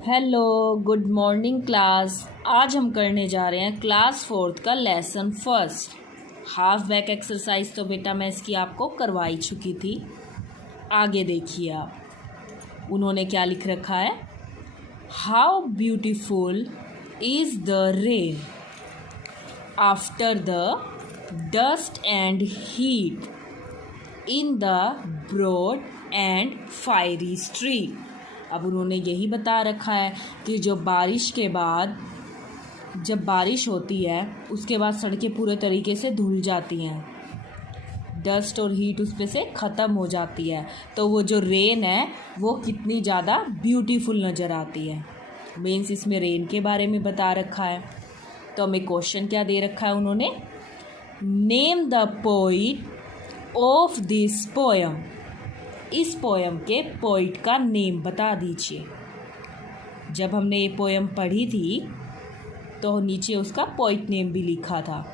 Hello, good morning class. आज हम करने जा रहे हैं क्लास 4th का lesson first. Half back exercise तो बेटा मैं इसकी आपको करवाई चुकी थी। आगे देखिए आप, उन्होंने क्या लिख रखा है। How beautiful is the rain after the dust and heat in the broad and fiery street. अब उन्होंने यही बता रखा है कि जो बारिश के बाद जब बारिश होती है उसके बाद सड़कें पूरे तरीके से धुल जाती हैं, डस्ट और हीट उस पे से ख़त्म हो जाती है, तो वो जो रेन है वो कितनी ज़्यादा ब्यूटीफुल नज़र आती है। मीन्स इसमें रेन के बारे में बता रखा है। तो हमें क्वेश्चन क्या दे रखा है उन्होंने, name the poet of this poem. इस पोयम के पोइट का नेम बता दीजिए। जब हमने ये पोयम पढ़ी थी तो नीचे उसका पोइट नेम भी लिखा था।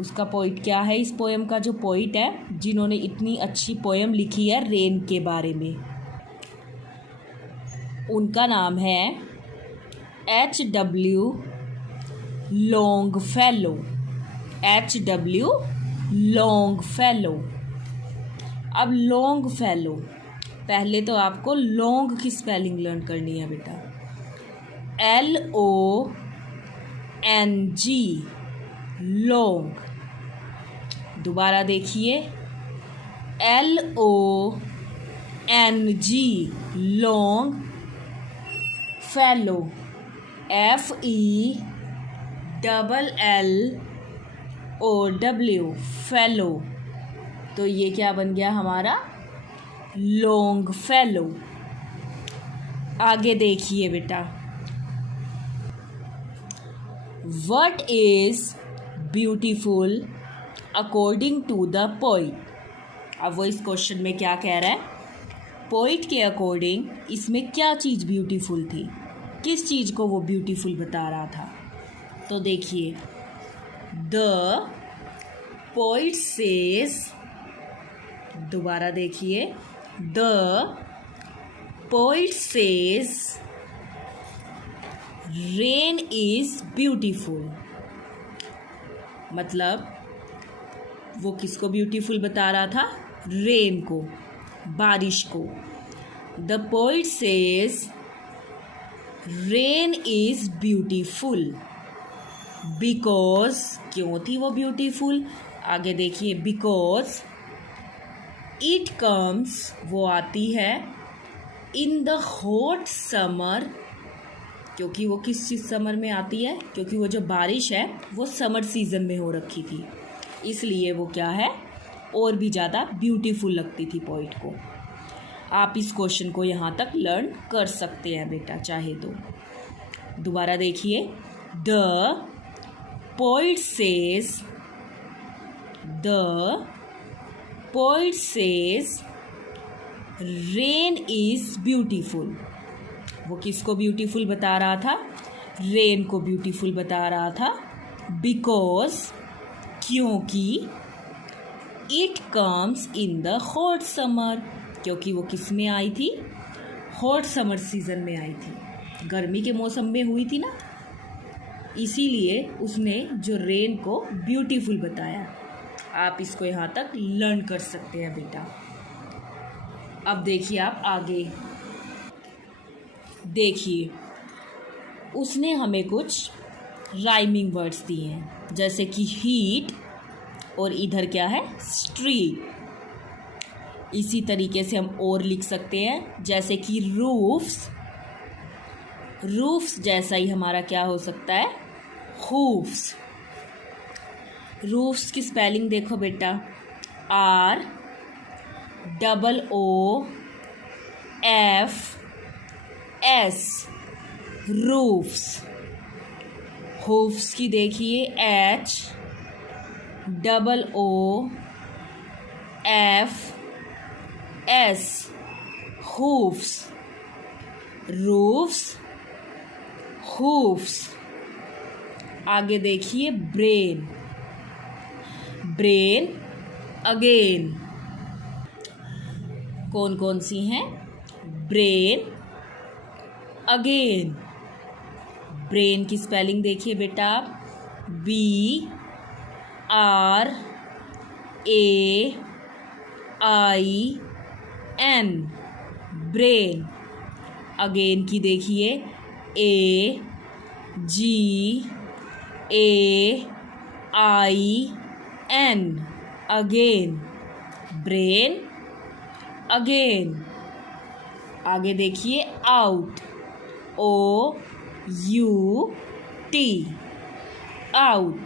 उसका पोइट क्या है, इस पोयम का जो पोइट है जिन्होंने इतनी अच्छी पोयम लिखी है रेन के बारे में, उनका नाम है H.W. लॉन्गफेलो। H.W. लॉन्गफेलो। अब लॉन्गफेलो, पहले तो आपको लॉन्ग की स्पेलिंग लर्न करनी है बेटा। LONG, long. दोबारा देखिए, LONG, long. Fellow, FELLLOW, fellow. तो ये क्या बन गया हमारा, लॉन्गफेलो। आगे देखिए बेटा, what is beautiful according to the poet. अब वो इस क्वेश्चन में क्या कह रहा है, पोइट के अकॉर्डिंग इसमें क्या चीज़ ब्यूटीफुल थी, किस चीज़ को वो ब्यूटीफुल बता रहा था। तो देखिए, द पोइट सेज, दोबारा देखिए, the poet says rain is beautiful. मतलब वो किसको ब्यूटीफुल बता रहा था, रेन को, बारिश को। The poet says rain is beautiful because, क्यों थी वो ब्यूटीफुल, आगे देखिए, बिकॉज इट कम्स, वो आती है, इन द हॉट समर, क्योंकि वो किस चीज़ समर में आती है, क्योंकि वो जो बारिश है वो समर सीज़न में हो रखी थी, इसलिए वो क्या है और भी ज़्यादा ब्यूटीफुल लगती थी पोइट को। आप इस क्वेश्चन को यहाँ तक लर्न कर सकते हैं बेटा चाहे तो। दोबारा देखिए, the poet says, the poet says rain is beautiful. वो किसको ब्यूटीफुल बता रहा था, रेन को ब्यूटीफुल बता रहा था, बिकॉज, क्योंकि, it comes in the hot summer, क्योंकि वो किस में आई थी, हॉट समर सीजन में आई थी, गर्मी के मौसम में हुई थी ना, इसीलिए उसने जो रेन को ब्यूटीफुल बताया। आप इसको यहाँ तक लर्न कर सकते हैं बेटा। अब देखिए आप आगे देखिए, उसने हमें कुछ राइमिंग वर्ड्स दिए हैं, जैसे कि हीट और इधर क्या है, स्ट्रीट। इसी तरीके से हम और लिख सकते हैं, जैसे कि रूफ्स, रूफ्स जैसा ही हमारा क्या हो सकता है, हूफ्स। रूफ्स की स्पेलिंग देखो बेटा, ROOFS, रूफ्स। हूफ्स की देखिए, HOOFS, हूफ्स, रूफ्स, हूफ्स। आगे देखिए, ब्रेन, ब्रेन अगेन। कौन कौन सी हैं, ब्रेन, अगेन। ब्रेन की स्पेलिंग देखिए बेटा आप, BRAIN, ब्रेन। अगेन की देखिए AGAIN, अगेन, ब्रेन, अगेन। आगे देखिए आउट, OUT, आउट।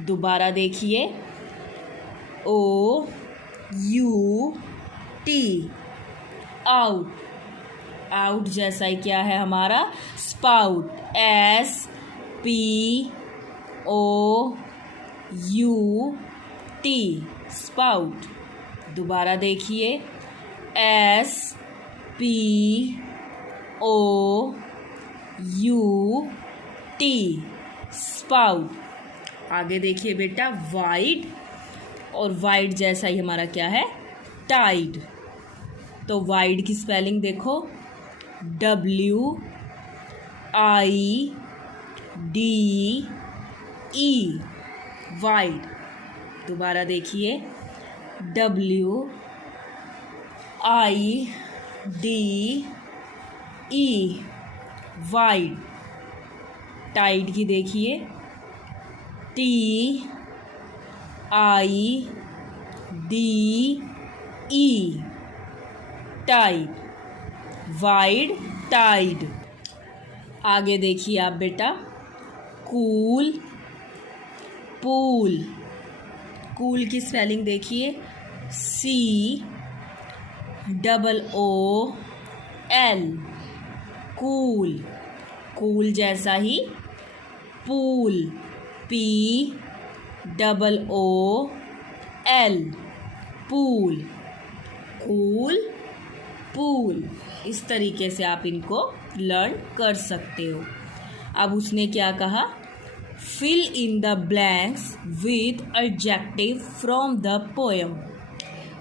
दोबारा देखिए OUT, आउट। आउट जैसा ही क्या है हमारा स्पाउट, SPOUT, स्पाउट। दोबारा देखिए SPOUT, स्पाउट। आगे देखिए बेटा वाइड, और वाइड जैसा ही हमारा क्या है टाइड। तो वाइड की स्पेलिंग देखो WIDE, वाइड। दोबारा देखिए WIDE, वाइड। टाइड की देखिए TIDE, टाइड, वाइड, टाइड। आगे देखिए आप बेटा कूल, पूल। कूल की स्पेलिंग देखिए COOL, कूल। कूल जैसा ही pool, POOL, pool. Cool, pool. इस तरीके से आप इनको लर्न कर सकते हो। अब उसने क्या कहा, fill in the blanks with adjective from the poem.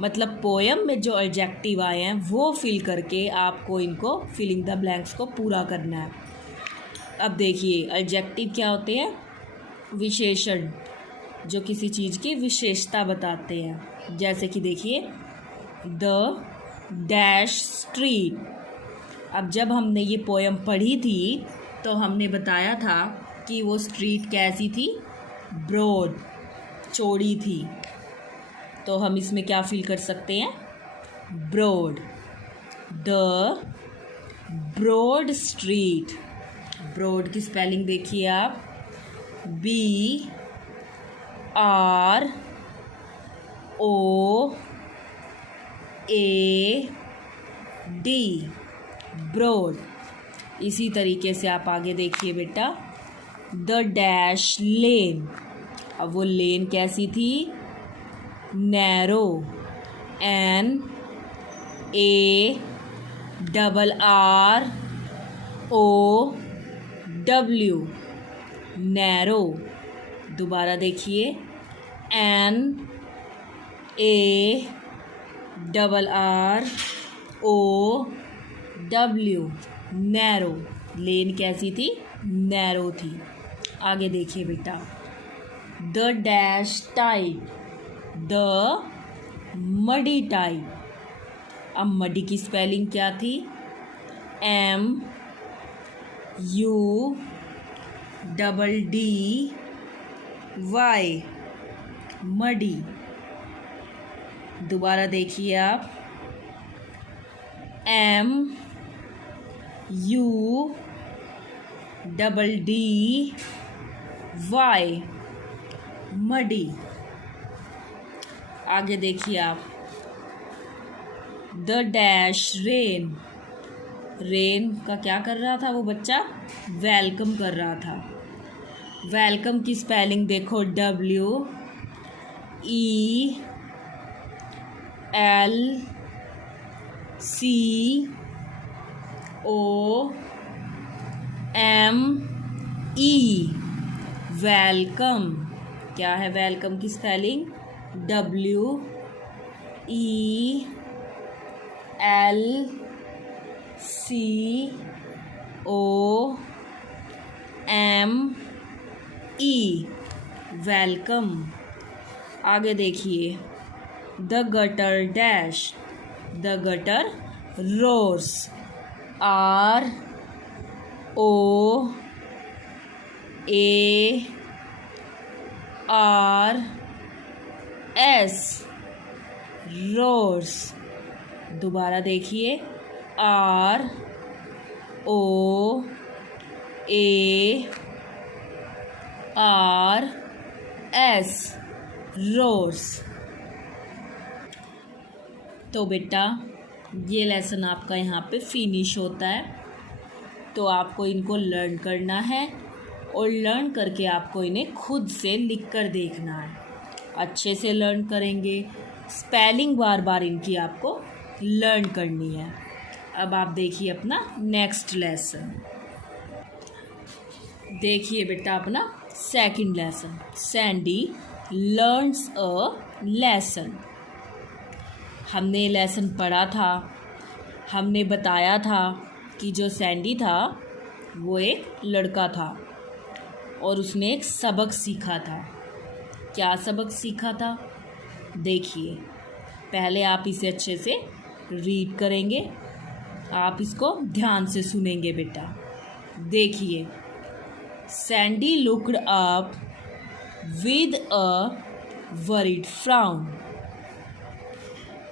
मतलब पोएम में जो एडजेक्टिव आए हैं वो फिल करके आपको इनको फिलिंग द ब्लैंक्स को पूरा करना है। अब देखिए एडजेक्टिव क्या होते हैं, विशेषण जो किसी चीज़ की विशेषता बताते हैं। जैसे कि देखिए द डैश स्ट्रीट। अब जब हमने ये पोएम पढ़ी थी तो हमने बताया था कि वो स्ट्रीट कैसी थी, ब्रॉड, चौड़ी थी। तो हम इसमें क्या फिल कर सकते हैं, broad, the broad street. Broad की स्पेलिंग देखिए आप BROAD, ब्रॉड। इसी तरीके से आप आगे देखिए बेटा द डैश लेन। अब वो लेन कैसी थी, नैरो, NARROW, नैरो। दोबारा देखिए NARROW, नैरो। लेन कैसी थी, नैरो थी। आगे देखिए बेटा the dash tide, the muddy tide. अब मडी की स्पेलिंग क्या थी, MUDDY, मडी। दोबारा देखिए आप MUDDY, मडी। आगे देखिए आप द डैश रेन। रेन का क्या कर रहा था वो बच्चा, वेलकम कर रहा था। वेलकम की स्पेलिंग देखो WELCOME, वेलकम। क्या है वेलकम की स्पेलिंग, WELCOME, OME, वेलकम। आगे देखिए, the gutter dash, the gutter roars, ROARS, roars. दोबारा देखिए, ROARS, रोर्स। तो बेटा ये लेसन आपका यहाँ पे फिनिश होता है। तो आपको इनको लर्न करना है और लर्न करके आपको इन्हें खुद से लिख कर देखना है। अच्छे से लर्न करेंगे, स्पेलिंग बार बार इनकी आपको लर्न करनी है। अब आप देखिए अपना नेक्स्ट लेसन। देखिए बेटा अपना second lesson, Sandy learns a lesson. हमने लेसन पढ़ा था, हमने बताया था कि जो सैंडी था वो एक लड़का था और उसने एक सबक सीखा था। क्या सबक सीखा था? देखिए, पहले आप इसे अच्छे से रीड करेंगे, आप इसको ध्यान से सुनेंगे बेटा। देखिए, Sandy looked up with a worried frown.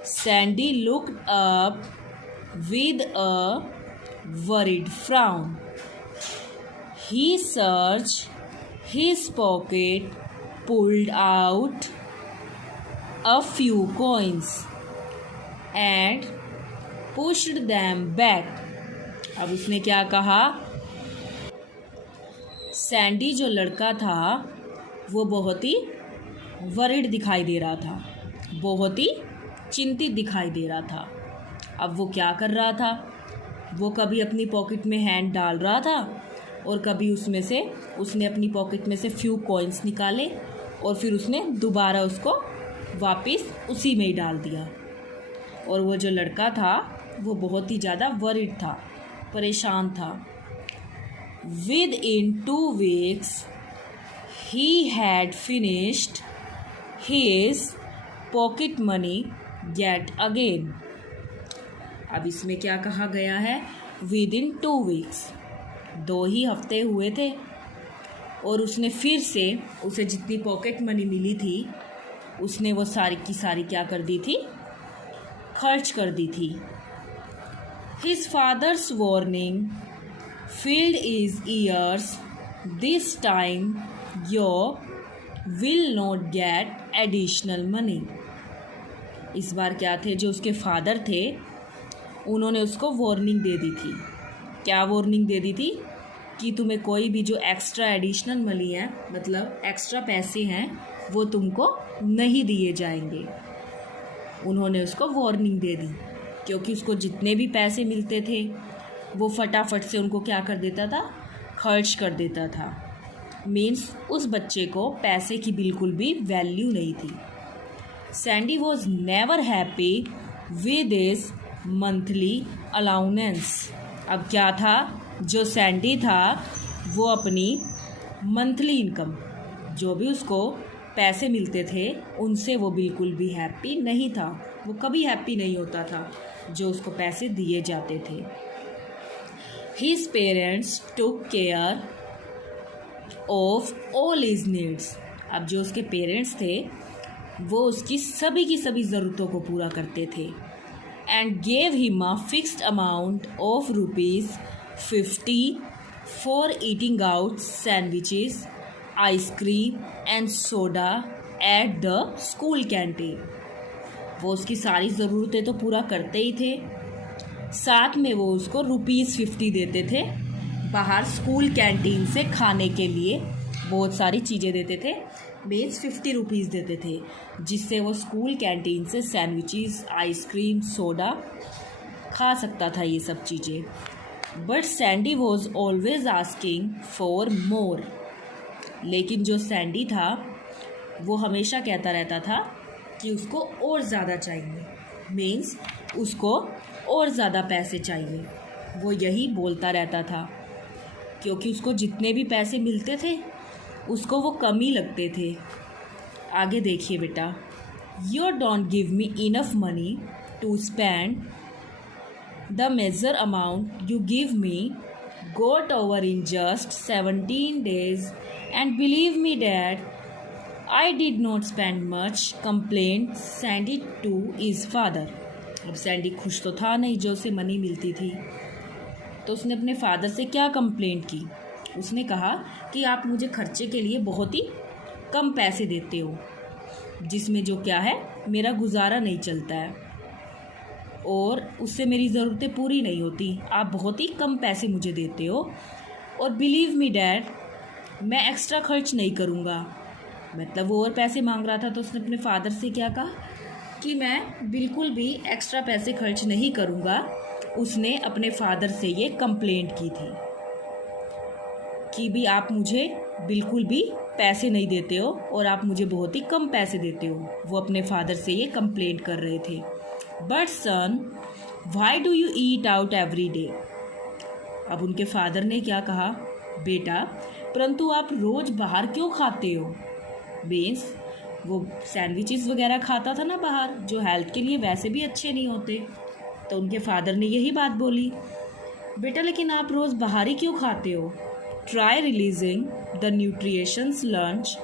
Sandy looked up with a worried frown. He searched his pocket, pulled out a few coins and pushed them back. अब उसने क्या कहा? सैंडी जो लड़का था वो बहुत ही वरिड दिखाई दे रहा था, बहुत ही चिंतित दिखाई दे रहा था। अब वो क्या कर रहा था? वो कभी अपनी पॉकेट में हैंड डाल रहा था और कभी उसमें से उसने अपनी पॉकेट में से फ्यू कॉइन्स निकाले और फिर उसने दोबारा उसको वापस उसी में ही डाल दिया। और वो जो लड़का था वो बहुत ही ज़्यादा वरिड था, परेशान था। With in 2 weeks he had finished his pocket money yet again. अब इसमें क्या कहा गया है? विद इन 2 weeks, 2 ही हफ्ते हुए थे और उसने फिर से उसे जितनी पॉकेट मनी मिली थी उसने वो सारी की सारी क्या कर दी थी? खर्च कर दी थी। His father's warning filled his ears. This time you will not get additional money. इस बार क्या थे? जो उसके फादर थे उन्होंने उसको वार्निंग दे दी थी। क्या वार्निंग दे दी थी? कि तुम्हें कोई भी जो एक्स्ट्रा एडिशनल मनी है, मतलब एक्स्ट्रा पैसे हैं, वो तुमको नहीं दिए जाएंगे। उन्होंने उसको वार्निंग दे दी क्योंकि उसको जितने भी पैसे मिलते थे वो फटाफट से उनको क्या कर देता था? खर्च कर देता था। मीन्स उस बच्चे को पैसे की बिल्कुल भी वैल्यू नहीं थी। Sandy was never happy with his monthly allowance. अब क्या था? जो सैंडी था वो अपनी मंथली इनकम, जो भी उसको पैसे मिलते थे, उनसे वो बिल्कुल भी हैप्पी नहीं था। वो कभी हैप्पी नहीं होता था जो उसको पैसे दिए जाते थे। His parents took care of all his needs. अब जो उसके पेरेंट्स थे वो उसकी सभी की सभी ज़रूरतों को पूरा करते थे। And gave him a fixed amount of ₹50 for eating out sandwiches, ice cream and soda at the school canteen. वो उसकी सारी ज़रूरतें तो पूरा करते ही थे, साथ में वो उसको ₹50 देते थे बाहर स्कूल कैंटीन से खाने के लिए। बहुत सारी चीज़ें देते थे, मीन्स ₹50 देते थे, जिससे वो स्कूल कैंटीन से सैंडविचेस, आइसक्रीम, सोडा खा सकता था, ये सब चीज़ें। But Sandy was always asking for more. लेकिन जो सैंडी था वो हमेशा कहता रहता था कि उसको और ज़्यादा चाहिए, मीन्स उसको और ज़्यादा पैसे चाहिए। वो यही बोलता रहता था क्योंकि उसको जितने भी पैसे मिलते थे उसको वो कम ही लगते थे। आगे देखिए बेटा, you don't give me enough money to spend the major amount you give me got over in just 17 days and believe me dad I did not spend much, complained Sandy to his father। अब Sandy खुश तो था नहीं जो उसे money मिलती थी, तो उसने अपने फादर से क्या कंप्लेंट की। उसने कहा कि आप मुझे खर्चे के लिए बहुत ही कम पैसे देते हो, जिसमें जो क्या है मेरा गुजारा नहीं चलता है और उससे मेरी ज़रूरतें पूरी नहीं होती। आप बहुत ही कम पैसे मुझे देते हो और बिलीव मी डैड मैं एक्स्ट्रा खर्च नहीं करूँगा। मतलब वो और पैसे मांग रहा था, तो उसने अपने फादर से क्या कहा कि मैं बिल्कुल भी एक्स्ट्रा पैसे खर्च नहीं करूँगा। उसने अपने फादर से ये कंप्लेंट की थी कि भी आप मुझे बिल्कुल भी पैसे नहीं देते हो और आप मुझे बहुत ही कम पैसे देते हो। वो अपने फादर से ये कंप्लेंट कर रहे थे। But son why do you eat out every day. अब उनके फादर ने क्या कहा, बेटा परंतु आप रोज़ बाहर क्यों खाते हो। मीन्स वो सैंडविचेस वगैरह खाता था ना बाहर, जो हेल्थ के लिए वैसे भी अच्छे नहीं होते। तो उनके फादर ने यही बात बोली, बेटा लेकिन आप रोज़ बाहर ही क्यों खाते हो। Try relishing the nutritious lunch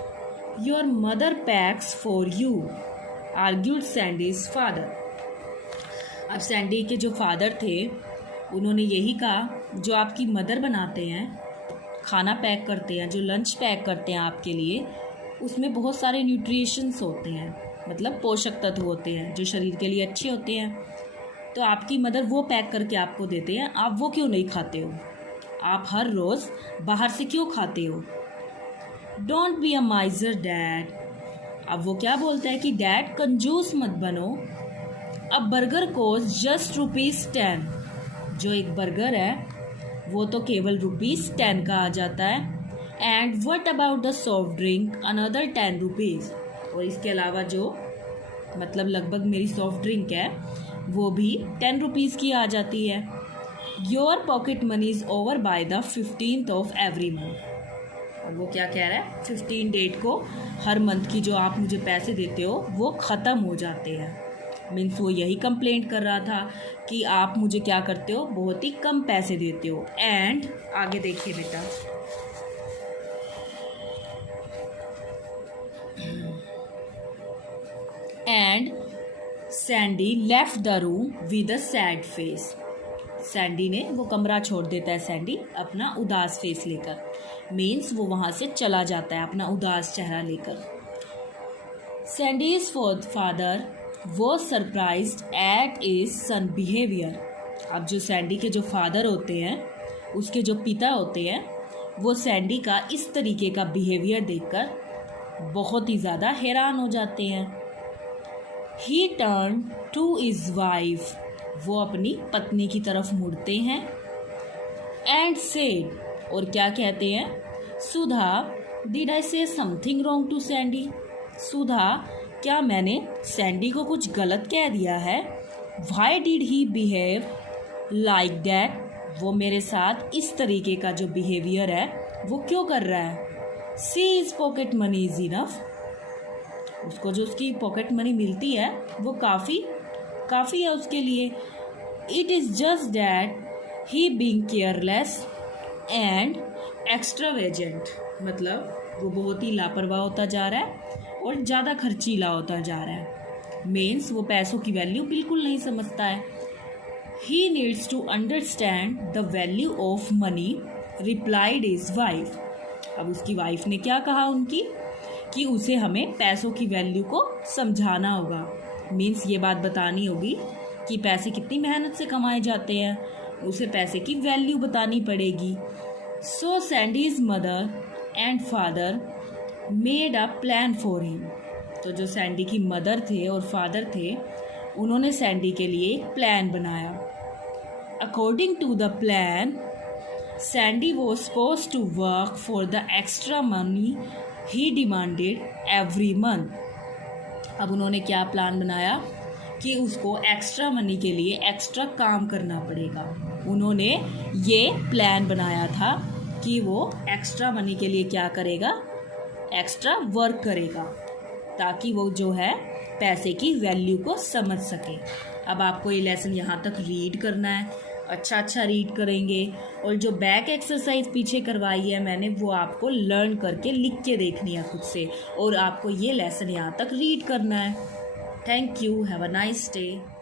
your mother packs for you, argued Sandy's father. अब सैंडी के जो फादर थे उन्होंने यही कहा, जो आपकी मदर बनाते हैं, खाना पैक करते हैं, जो लंच पैक करते हैं आपके लिए, उसमें बहुत सारे न्यूट्रिशंस होते हैं, मतलब पोषक तत्व होते हैं जो शरीर के लिए अच्छे होते हैं। तो आपकी मदर वो पैक करके आपको देते हैं, आप वो क्यों नहीं खाते हो। आप हर रोज़ बाहर से क्यों खाते हो। Don't be a माइजर dad. अब वो क्या बोलता है कि डैड कंजूस मत बनो। अब बर्गर कोस्ट जस्ट ₹10। जो एक बर्गर है वो तो केवल ₹10 का आ जाता है। And what about the soft drink, another ₹10। और इसके अलावा जो मतलब लगभग मेरी सॉफ्ट ड्रिंक है वो भी ₹10 की आ जाती है। Your pocket money is over by the 15th of every month. और वो क्या कह रहा है, 15 डेट को हर मंथ की जो आप मुझे पैसे देते हो वो ख़त्म हो जाते हैं। मीन्स वो यही कंप्लेंट कर रहा था कि आप मुझे क्या करते हो, बहुत ही कम पैसे देते हो। एंड आगे देखिए बेटा, and Sandy left the room with a sad face. Sandy ने वो कमरा छोड़ देता है, सैंडी अपना उदास फेस लेकर। मीन्स वो वहाँ से चला जाता है अपना उदास चेहरा लेकर। सैंडीज फादर वो surprised at his son behaviour. अब जो सैंडी के जो फादर होते हैं, उसके जो पिता होते हैं, वो सैंडी का इस तरीके का बिहेवियर देखकर बहुत ही ज़्यादा हैरान हो जाते हैं। ही टर्न टू इज वाइफ। वो अपनी पत्नी की तरफ मुड़ते हैं। एंड सेड, और क्या कहते हैं, सुधा did I say something wrong to Sandy. Sudha क्या मैंने सैंडी को कुछ गलत कह दिया है। Why did he behave like that. वो मेरे साथ इस तरीके का जो बिहेवियर है वो क्यों कर रहा है। See his pocket money is enough. उसको जो उसकी पॉकेट मनी मिलती है वो काफ़ी है उसके लिए। It is just that he being careless and extravagant. मतलब वो बहुत ही लापरवाह होता जा रहा है और ज़्यादा खर्चीला होता जा रहा है। मीन्स वो पैसों की वैल्यू बिल्कुल नहीं समझता है। He needs to understand the value of money, replied his wife. अब उसकी वाइफ ने क्या कहा उनकी, कि उसे हमें पैसों की वैल्यू को समझाना होगा। मीन्स ये बात बतानी होगी कि पैसे कितनी मेहनत से कमाए जाते हैं, उसे पैसे की वैल्यू बतानी पड़ेगी। So Sandy's mother and father made a plan for him. तो जो सैंडी की मदर थे और फादर थे, उन्होंने सैंडी के लिए एक प्लान बनाया। According to the plan, Sandy was suppose to work for the extra money he demanded every month. अब उन्होंने क्या प्लान बनाया कि उसको एक्स्ट्रा मनी के लिए एक्स्ट्रा काम करना पड़ेगा। उन्होंने ये प्लान बनाया था कि वो एक्स्ट्रा मनी के लिए क्या करेगा, एक्स्ट्रा वर्क करेगा, ताकि वो जो है पैसे की वैल्यू को समझ सके। अब आपको ये लेसन यहाँ तक रीड करना है, अच्छा रीड करेंगे, और जो बैक एक्सरसाइज पीछे करवाई है मैंने वो आपको लर्न करके लिख के देखनी है खुद से, और आपको ये लेसन यहाँ तक रीड करना है। Thank you, have a nice day.